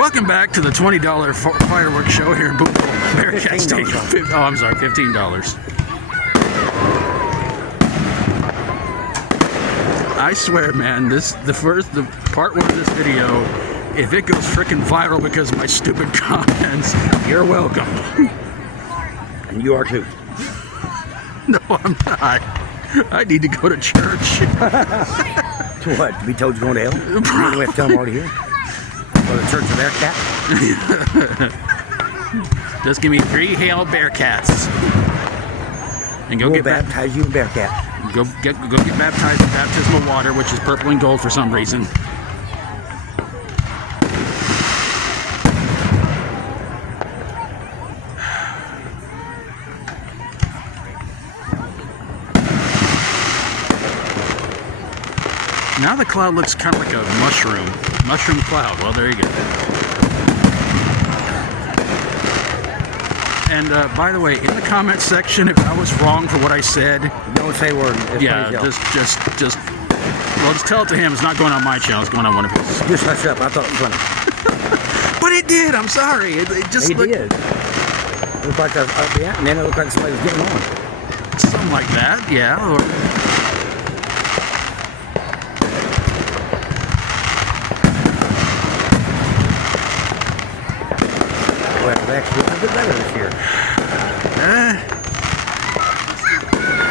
Welcome back to the $20 fireworks show here in Booneville, Bearcat Stadium. Oh, I'm sorry, $15. I swear, man, the part one of this video, if it goes freaking viral because of my stupid comments, you're welcome. And you are too. No, I'm not. I need to go to church. To what? To be told you're going to hell? You don't have to tell them already here. Go to the Church of Bearcat. Just give me 3 Hail Bearcats. And we'll baptize you in Bearcat. Go get baptized in baptismal water, which is purple and gold for some reason. Now the cloud looks kind of like a mushroom cloud. Well, there you go. And by the way, in the comment section, if I was wrong for what I said, don't say a word. Yeah, just tell it to him. It's not going on my channel. It's going on one of his. Just hush up. I thought it was funny. But it did. I'm sorry. It just looked. It did. It looked like yeah, and then it looked like somebody was getting on. Something like that, yeah. Or, well, actually, a bit better this year.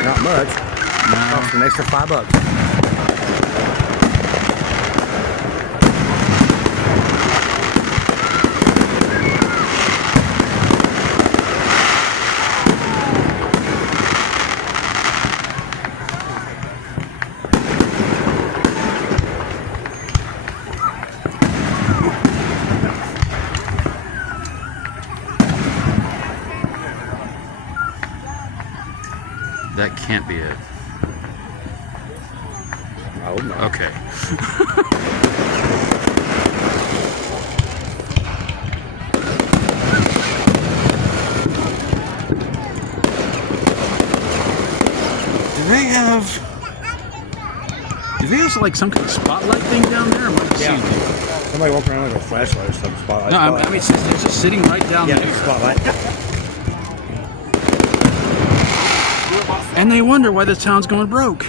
Not much. No. Cost an extra $5. That can't be it. Oh, no. Okay. Do they have like some kind of spotlight thing down there? Yeah. Somebody walking around with a flashlight or some spotlight. No, I mean, it's just sitting right down there. Yeah, spotlight. And they wonder why this town's going broke.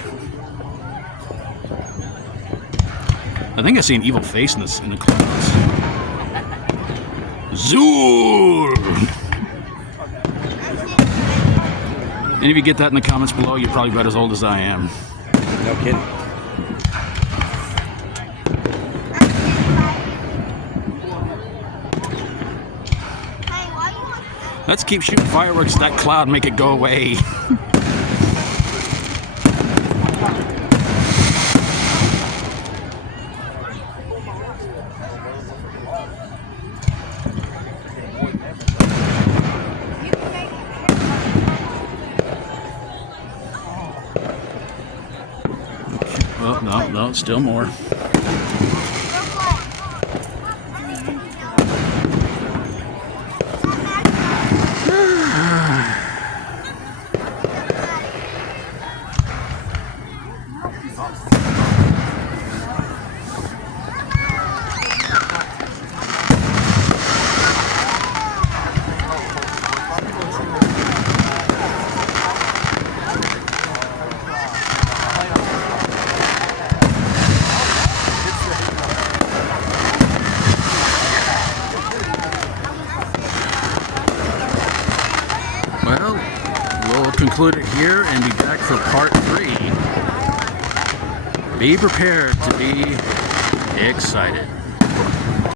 I think I see an evil face in the clouds. Zool! And if you get that in the comments below, you're probably about as old as I am. No kidding. Let's keep shooting fireworks at that cloud and make it go away. Well, no, still more. Well, we'll conclude it here and be back for part 3. Be prepared to be excited.